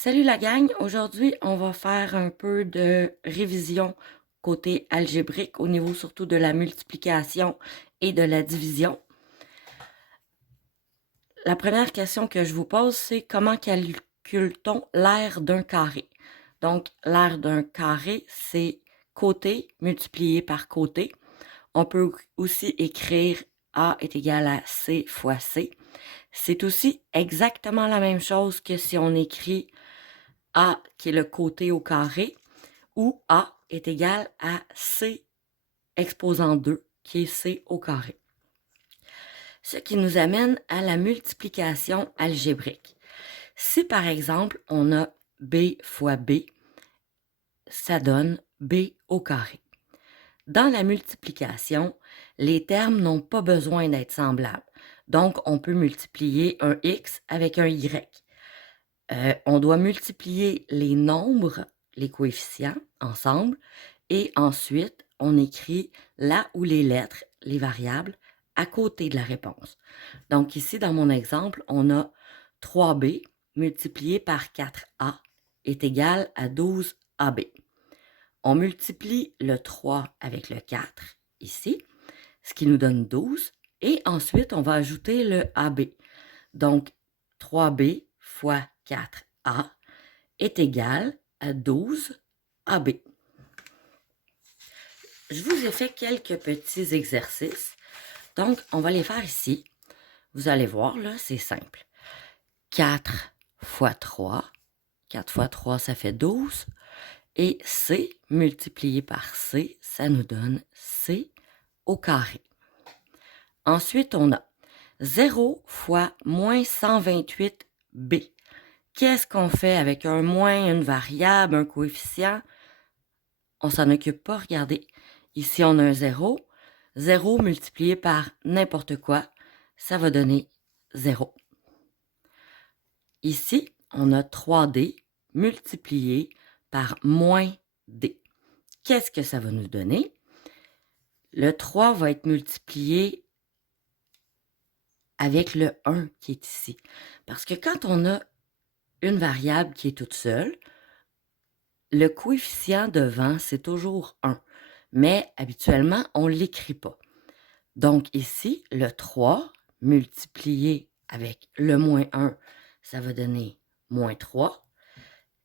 Salut la gang, aujourd'hui on va faire un peu de révision côté algébrique au niveau surtout de la multiplication et de la division. La première question que je vous pose, c'est comment calcule-t-on l'aire d'un carré? Donc l'aire d'un carré, c'est côté multiplié par côté. On peut aussi écrire A est égal à C fois C. C'est aussi exactement la même chose que si on écrit A qui est le côté au carré, où A est égal à C exposant 2, qui est C au carré. Ce qui nous amène à la multiplication algébrique. Si par exemple on a B fois B, ça donne B au carré. Dans la multiplication, les termes n'ont pas besoin d'être semblables. Donc, on peut multiplier un X avec un Y. On doit multiplier les nombres, les coefficients, ensemble, et ensuite, on écrit là où les lettres, les variables, à côté de la réponse. Donc ici, dans mon exemple, on a 3b multiplié par 4a est égal à 12ab. On multiplie le 3 avec le 4, ici, ce qui nous donne 12, et ensuite, on va ajouter le ab. Donc, 3b fois 4a est égal à 12ab. Je vous ai fait quelques petits exercices. Donc, on va les faire ici. Vous allez voir, là, c'est simple. 4 fois 3. 4 fois 3, ça fait 12. Et C multiplié par C, ça nous donne C au carré. Ensuite, on a 0 fois moins 128b. Qu'est-ce qu'on fait avec un moins, une variable, un coefficient? On s'en occupe pas, regardez. Ici, on a un 0. 0 multiplié par n'importe quoi, ça va donner 0. Ici, on a 3D multiplié par moins D. Qu'est-ce que ça va nous donner? Le 3 va être multiplié avec le 1 qui est ici. Parce que quand on a une variable qui est toute seule, le coefficient devant, c'est toujours 1. Mais habituellement, on ne l'écrit pas. Donc ici, le 3 multiplié avec le moins 1, ça va donner moins 3.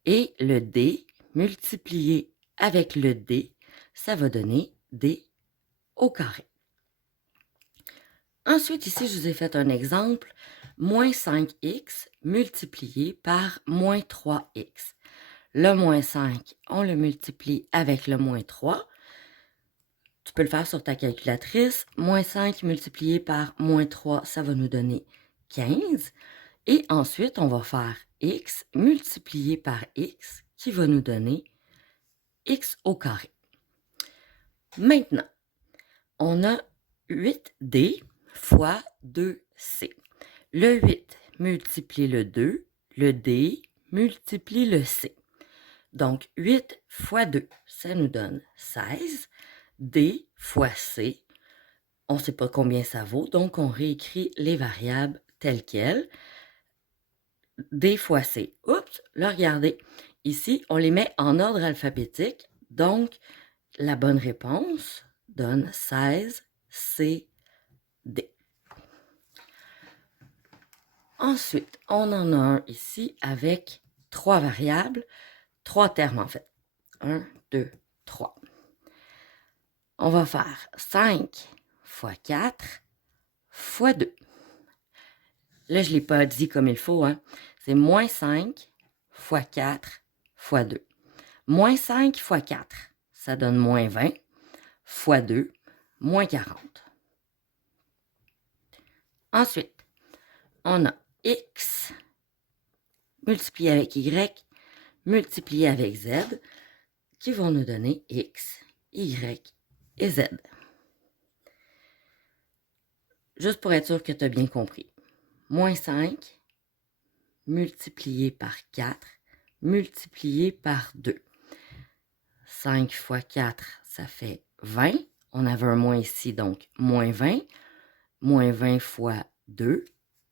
Et le D multiplié avec le D, ça va donner D au carré. Ensuite, ici, je vous ai fait un exemple. Moins 5x multiplié par moins 3x. Le moins 5, on le multiplie avec le moins 3. Tu peux le faire sur ta calculatrice. Moins 5 multiplié par moins 3, ça va nous donner 15. Et ensuite, on va faire x multiplié par x qui va nous donner x au carré. Maintenant, on a 8D fois 2C. Le 8 multiplie le 2, le D multiplie le C. Donc, 8 fois 2, ça nous donne 16. D fois C, on ne sait pas combien ça vaut, donc on réécrit les variables telles quelles. D fois C. Oups, là, regardez. Ici, on les met en ordre alphabétique. Donc, la bonne réponse donne 16 C, D. Ensuite, on en a un ici avec 3 variables, 3 termes en fait. 1, 2, 3. On va faire 5 fois 4 fois 2. Là, je ne l'ai pas dit comme il faut, hein. C'est moins 5 fois 4 fois 2. Moins 5 fois 4, ça donne moins 20, fois 2, moins 40. Ensuite, on a x multiplié avec y, multiplié avec z, qui vont nous donner x, y et z. Juste pour être sûr que tu as bien compris. Moins 5 multiplié par 4 multiplié par 2. 5 fois 4, ça fait 20. On avait un moins ici, donc moins 20. Moins 20 fois 2,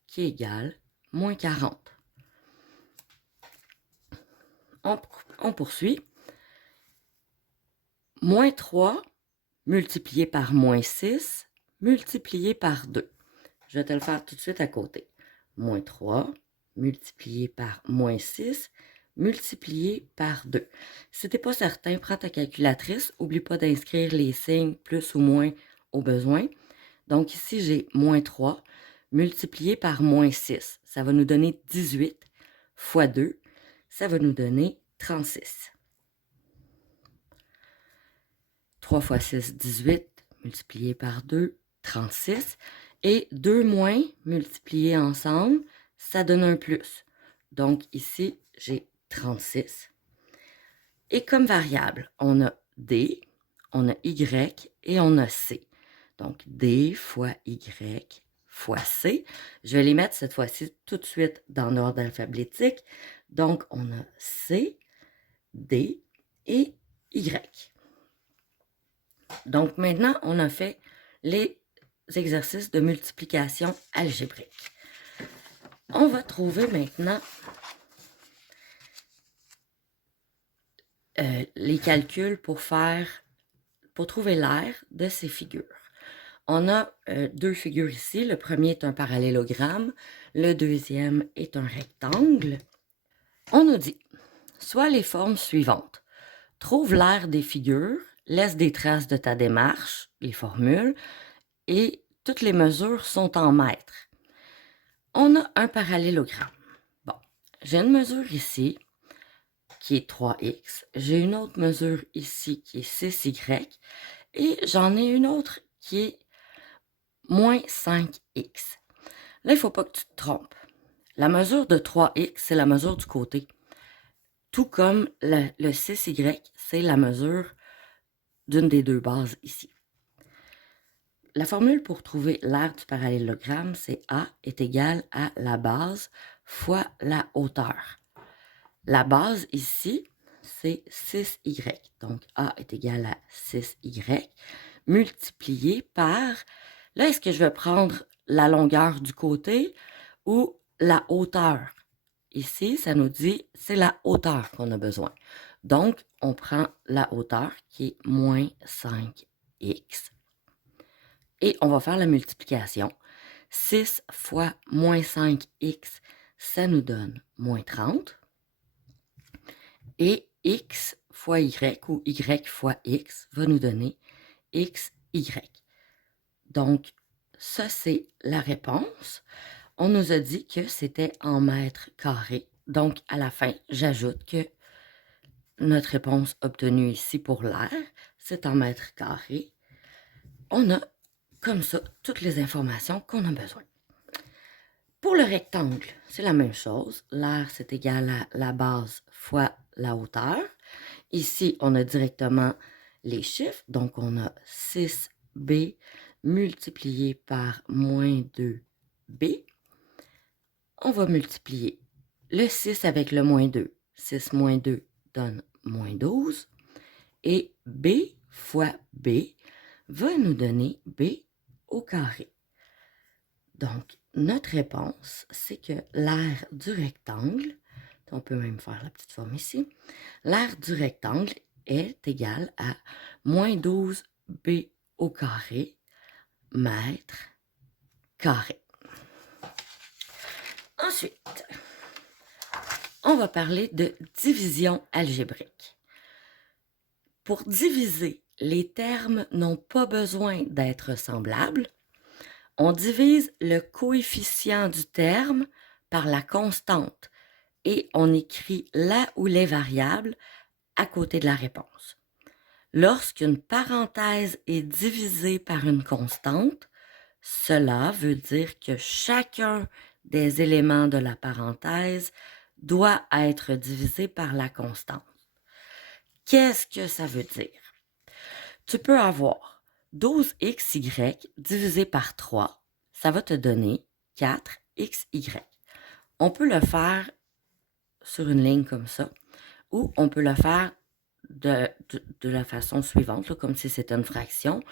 qui égale moins 40. On poursuit. Moins 3 multiplié par moins 6 multiplié par 2. Je vais te le faire tout de suite à côté. Moins 3 multiplié par moins 6 multiplié par 2. Si tu n'es pas certain, prends ta calculatrice. N'oublie pas d'inscrire les signes plus ou moins au besoin. Donc ici, j'ai moins 3 multiplié par moins 6. Ça va nous donner 18 fois 2. Ça va nous donner 36. 3 fois 6, 18, multiplié par 2, 36. Et 2 moins multipliés ensemble, ça donne un plus. Donc ici, j'ai 36. Et comme variable, on a D, on a Y et on a C. Donc D fois Y fois C. Je vais les mettre cette fois-ci tout de suite dans l'ordre alphabétique. Donc on a C, D et Y. Donc maintenant, on a fait les exercices de multiplication algébrique. On va trouver maintenant les calculs pour trouver l'aire de ces figures. On a deux figures ici. Le premier est un parallélogramme. Le deuxième est un rectangle. On nous dit, soit les formes suivantes. Trouve l'aire des figures, laisse des traces de ta démarche, les formules, et toutes les mesures sont en mètres. On a un parallélogramme. Bon, j'ai une mesure ici qui est 3x. J'ai une autre mesure ici qui est 6y. Et j'en ai une autre qui est moins 5x. Là, il ne faut pas que tu te trompes. La mesure de 3x, c'est la mesure du côté. Tout comme le 6y, c'est la mesure d'une des deux bases ici. La formule pour trouver l'aire du parallélogramme, c'est A est égal à la base fois la hauteur. La base ici, c'est 6y. Donc, A est égal à 6y multiplié par... Là, est-ce que je vais prendre la longueur du côté ou la hauteur? Ici, ça nous dit c'est la hauteur qu'on a besoin. Donc, on prend la hauteur qui est moins 5x. Et on va faire la multiplication. 6 fois moins 5x, ça nous donne moins 30. Et x fois y ou y fois x va nous donner xy. Donc, ça, c'est la réponse. On nous a dit que c'était en mètres carrés. Donc, à la fin, j'ajoute que notre réponse obtenue ici pour l'aire, c'est en mètres carrés. On a, comme ça, toutes les informations qu'on a besoin. Pour le rectangle, c'est la même chose. L'aire, c'est égal à la base fois la hauteur. Ici, on a directement les chiffres. Donc, on a 6b multiplié par moins 2b. On va multiplier le 6 avec le moins 2. 6 moins 2 donne moins 12. Et b fois b va nous donner b au carré. Donc, notre réponse, c'est que l'aire du rectangle, on peut même faire la petite forme ici, l'aire du rectangle est égale à moins 12b au carré, mètre carré. Ensuite, on va parler de division algébrique. Pour diviser, les termes n'ont pas besoin d'être semblables. On divise le coefficient du terme par la constante et on écrit la ou les variables à côté de la réponse. Lorsqu'une parenthèse est divisée par une constante, cela veut dire que chacun des éléments de la parenthèse doit être divisé par la constante. Qu'est-ce que ça veut dire? Tu peux avoir 12xy divisé par 3, ça va te donner 4xy. On peut le faire sur une ligne comme ça, ou on peut le faire de la façon suivante, là, comme si c'était une fraction.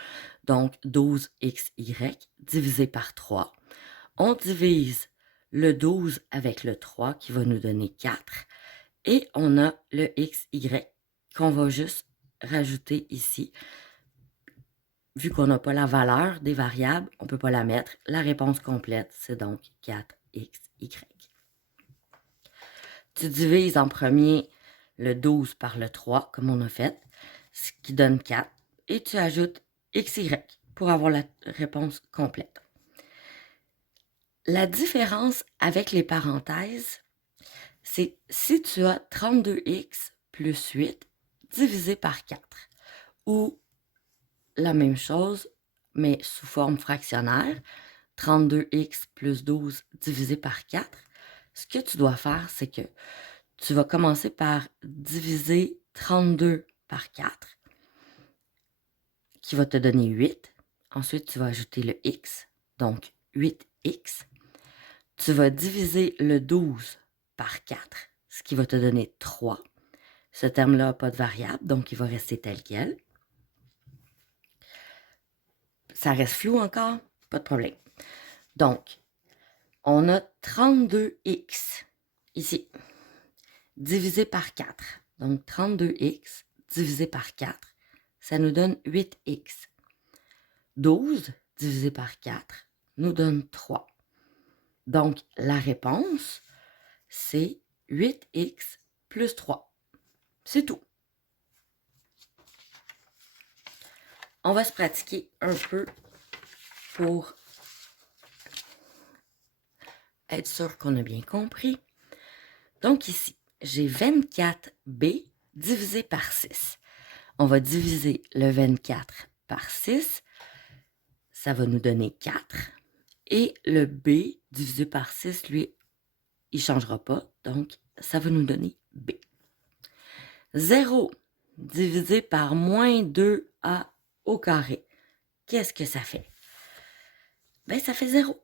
Donc, 12xy divisé par 3. On divise le 12 avec le 3 qui va nous donner 4. Et on a le XY qu'on va juste rajouter ici. Vu qu'on n'a pas la valeur des variables, on ne peut pas la mettre. La réponse complète, c'est donc 4XY. Tu divises en premier le 12 par le 3, comme on a fait, ce qui donne 4. Et tu ajoutes XY pour avoir la réponse complète. La différence avec les parenthèses, c'est si tu as 32x plus 8 divisé par 4, ou la même chose, mais sous forme fractionnaire, 32x plus 12 divisé par 4, ce que tu dois faire, c'est que tu vas commencer par diviser 32 par 4, qui va te donner 8. Ensuite, tu vas ajouter le x, donc 8x. Tu vas diviser le 12 par 4, ce qui va te donner 3. Ce terme-là n'a pas de variable, donc il va rester tel quel. Ça reste flou encore? Pas de problème. Donc, on a 32x ici, divisé par 4. Donc, 32x divisé par 4, ça nous donne 8x. 12 divisé par 4 nous donne 3. Donc, la réponse, c'est 8x plus 3. C'est tout. On va se pratiquer un peu pour être sûr qu'on a bien compris. Donc ici, j'ai 24b divisé par 6. On va diviser le 24 par 6. Ça va nous donner 4. Et le b divisé par 6, lui, il ne changera pas. Donc, ça va nous donner b. 0 divisé par moins 2a au carré. Qu'est-ce que ça fait? Ben, ça fait 0.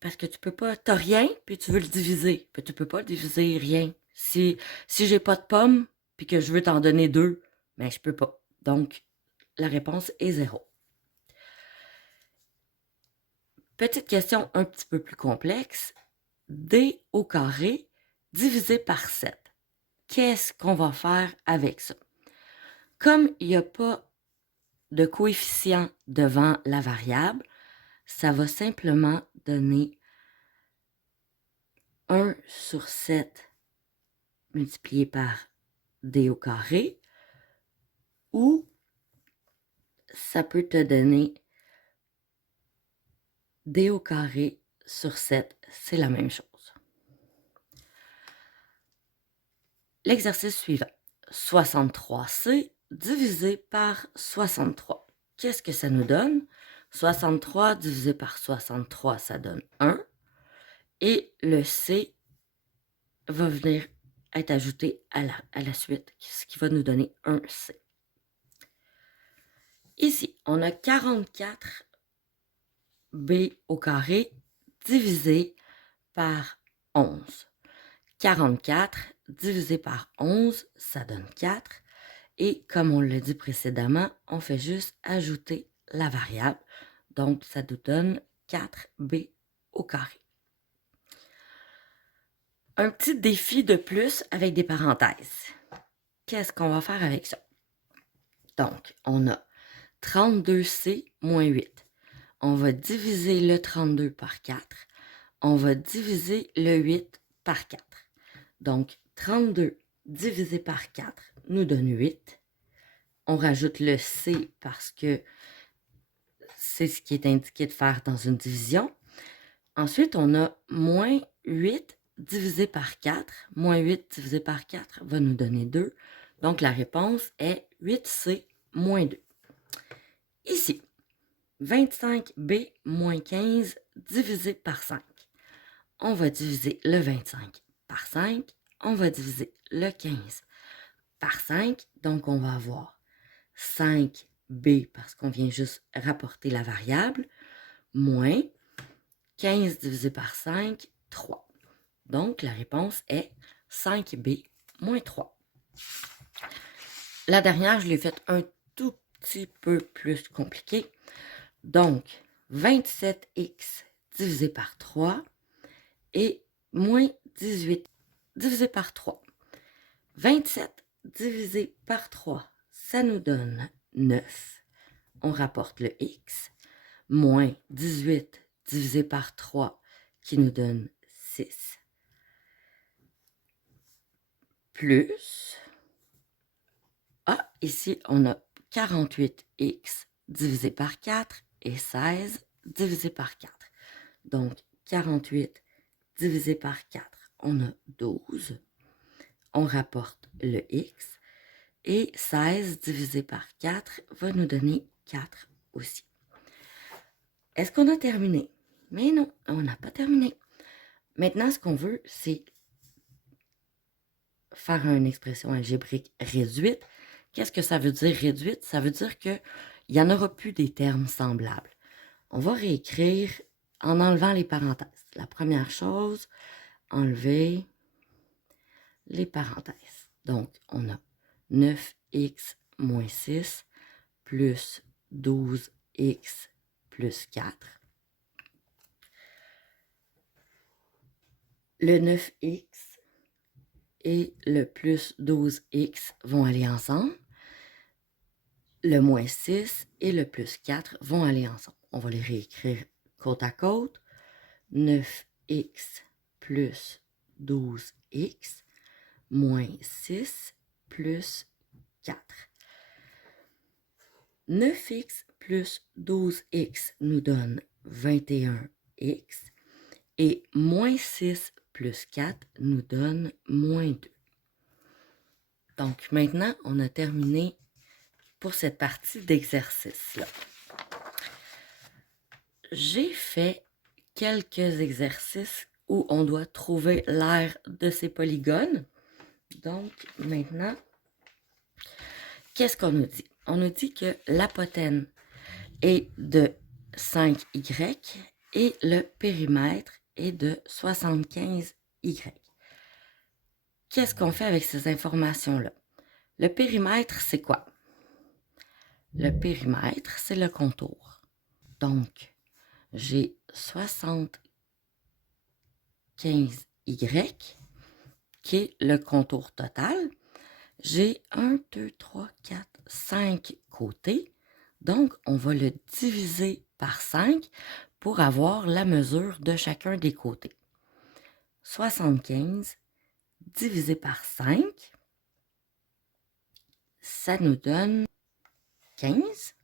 Parce que tu peux pas, t'as rien, puis tu veux le diviser. Puis tu peux pas diviser rien. Si j'ai pas de pommes, puis que je veux t'en donner 2, ben je peux pas. Donc, la réponse est 0. Petite question un petit peu plus complexe. D au carré divisé par 7. Qu'est-ce qu'on va faire avec ça? Comme il n'y a pas de coefficient devant la variable, ça va simplement donner 1 sur 7 multiplié par d au carré, ou ça peut te donner d au carré sur 7, c'est la même chose. L'exercice suivant, 63c divisé par 63. Qu'est-ce que ça nous donne? 63 divisé par 63, ça donne 1. Et le c va venir être ajouté à la suite, ce qui va nous donner 1c. Ici, on a 44 b au carré divisé par 11. 44 divisé par 11, ça donne 4. Et comme on l'a dit précédemment, on fait juste ajouter la variable. Donc, ça nous donne 4b au carré. Un petit défi de plus avec des parenthèses. Qu'est-ce qu'on va faire avec ça? Donc, on a 32c moins 8. On va diviser le 32 par 4. On va diviser le 8 par 4. Donc, 32 divisé par 4 nous donne 8. On rajoute le c parce que c'est ce qui est indiqué de faire dans une division. Ensuite, on a moins 8 divisé par 4. Moins 8 divisé par 4 va nous donner 2. Donc, la réponse est 8c moins 2. Ici, 25b moins 15 divisé par 5. On va diviser le 25 par 5. On va diviser le 15 par 5. Donc, on va avoir 5b parce qu'on vient juste rapporter la variable, moins 15 divisé par 5, 3. Donc, la réponse est 5b moins 3. La dernière, je l'ai faite un tout petit peu plus compliquée. Donc, 27x divisé par 3 et moins 18 divisé par 3. 27 divisé par 3, ça nous donne 9. On rapporte le x, moins 18 divisé par 3, qui nous donne 6, plus, ici on a 48x divisé par 4 et 16 divisé par 4. Donc 48 divisé par 4, on a 12. On rapporte le x et 16 divisé par 4 va nous donner 4 aussi. Est-ce qu'on a terminé? Mais non, on n'a pas terminé. Maintenant, ce qu'on veut, c'est faire une expression algébrique réduite. Qu'est-ce que ça veut dire réduite? Ça veut dire qu'il n'y en aura plus des termes semblables. On va réécrire en enlevant les parenthèses. La première chose, enlever les parenthèses. Donc, on a 9x moins 6 plus 12x plus 4. Le 9x et le plus 12x vont aller ensemble. Le moins 6 et le plus 4 vont aller ensemble. On va les réécrire côte à côte. 9x plus 12x moins 6 plus 4. 9x plus 12x nous donne 21x et moins 6 plus 4 nous donne moins 2. Donc maintenant, on a terminé pour cette partie d'exercice-là. J'ai fait quelques exercices où on doit trouver l'aire de ces polygones. Donc maintenant, qu'est-ce qu'on nous dit? On nous dit que l'apotène est de 5y et le périmètre est de 75y. Qu'est-ce qu'on fait avec ces informations-là? Le périmètre, c'est quoi? Le périmètre, c'est le contour. Donc, j'ai 75y qui est le contour total. J'ai 1, 2, 3, 4, 5 côtés. Donc, on va le diviser par 5 pour avoir la mesure de chacun des côtés. 75 divisé par 5, ça nous donne 15.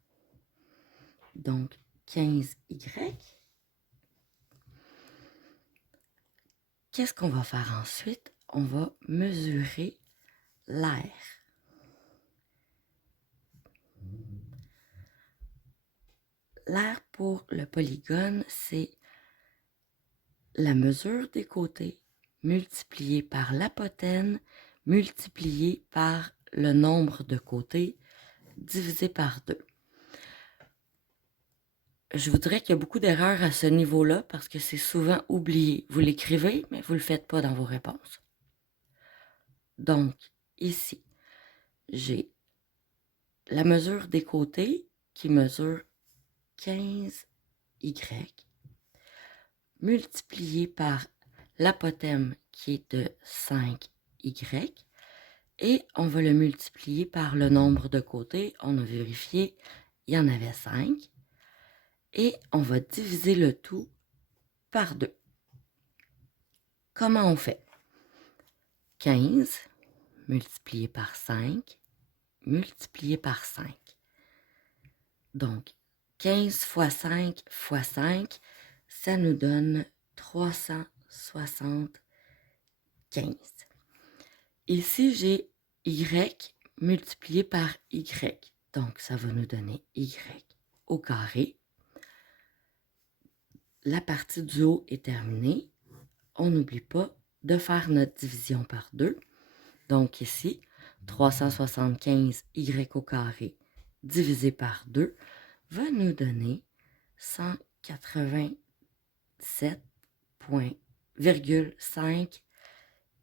Donc, 15y. Qu'est-ce qu'on va faire ensuite? On va mesurer l'aire. L'aire pour le polygone, c'est la mesure des côtés multipliée par l'apotène multipliée par le nombre de côtés divisé par 2. Je vous dirais qu'il y a beaucoup d'erreurs à ce niveau-là parce que c'est souvent oublié. Vous l'écrivez, mais vous ne le faites pas dans vos réponses. Donc, ici, j'ai la mesure des côtés qui mesure 15y multiplié par l'apotème qui est de 5y et on va le multiplier par le nombre de côtés. On a vérifié, il y en avait 5 et on va diviser le tout par 2. Comment on fait? 15 multiplié par 5 multiplié par 5. Donc, 15 fois 5 fois 5, ça nous donne 375. Ici, j'ai y multiplié par y. Donc, ça va nous donner y au carré. La partie du haut est terminée. On n'oublie pas de faire notre division par 2. Donc ici, 375y au carré divisé par 2 va nous donner 187,5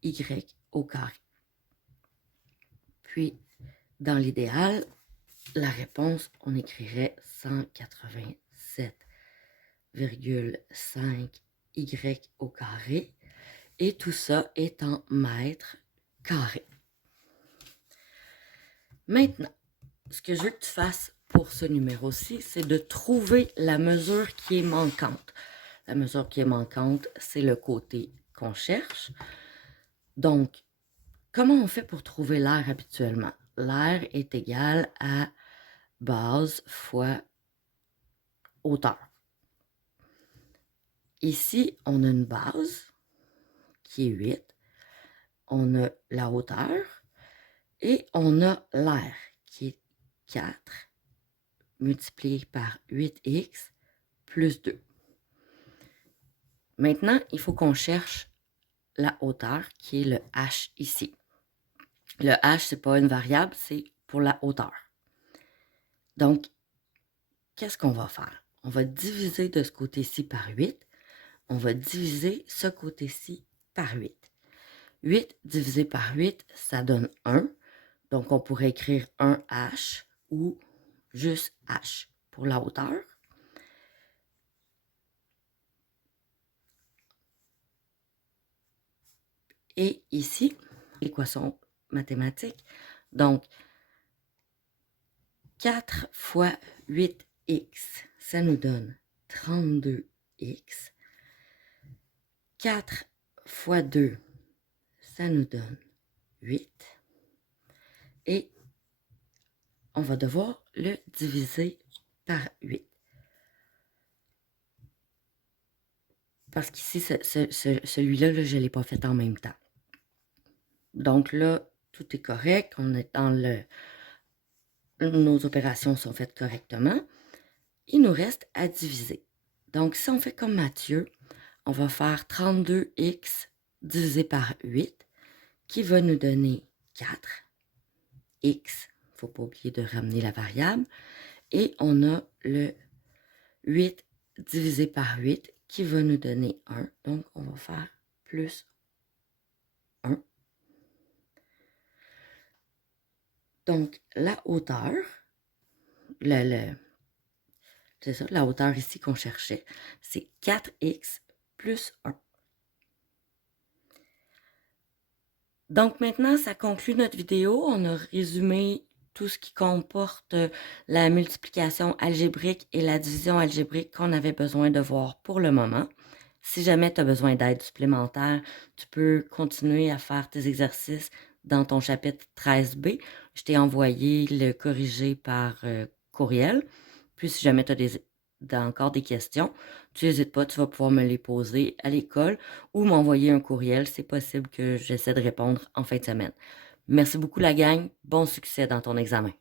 y au carré. Puis, dans l'idéal, la réponse, on écrirait 187,5 y au carré. Et tout ça est en mètres carrés. Maintenant, ce que je veux que tu fasses pour ce numéro-ci, c'est de trouver la mesure qui est manquante. La mesure qui est manquante, c'est le côté qu'on cherche. Donc, comment on fait pour trouver l'air habituellement? L'air est égal à base fois hauteur. Ici, on a une base qui est 8. On a la hauteur et on a l'air qui est 4 multiplié par 8x plus 2. Maintenant, il faut qu'on cherche la hauteur qui est le h ici. Le h, ce n'est pas une variable, c'est pour la hauteur. Donc, qu'est-ce qu'on va faire? On va diviser de ce côté-ci par 8. On va diviser ce côté-ci par 8. 8 divisé par 8, ça donne 1. Donc, on pourrait écrire 1h ou juste h pour la hauteur. Et ici, l'équation mathématique. Donc, 4 fois 8x, ça nous donne 32x. 4 fois 2, ça nous donne 8. Et on va devoir le diviser par 8. Parce qu'ici, celui-là, je ne l'ai pas fait en même temps. Donc là, tout est correct. On est dans nos opérations sont faites correctement. Il nous reste à diviser. Donc, si on fait comme Mathieu, on va faire 32x divisé par 8, qui va nous donner 4. X, il ne faut pas oublier de ramener la variable. Et on a le 8 divisé par 8, qui va nous donner 1. Donc, on va faire plus 1. Donc, la hauteur, c'est ça, la hauteur ici qu'on cherchait, c'est 4x plus 1. Donc maintenant, ça conclut notre vidéo. On a résumé tout ce qui comporte la multiplication algébrique et la division algébrique qu'on avait besoin de voir pour le moment. Si jamais tu as besoin d'aide supplémentaire, tu peux continuer à faire tes exercices dans ton chapitre 13b. Je t'ai envoyé le corrigé par courriel. Puis si jamais tu as encore des questions, tu n'hésites pas, tu vas pouvoir me les poser à l'école ou m'envoyer un courriel. C'est possible que j'essaie de répondre en fin de semaine. Merci beaucoup la gang. Bon succès dans ton examen.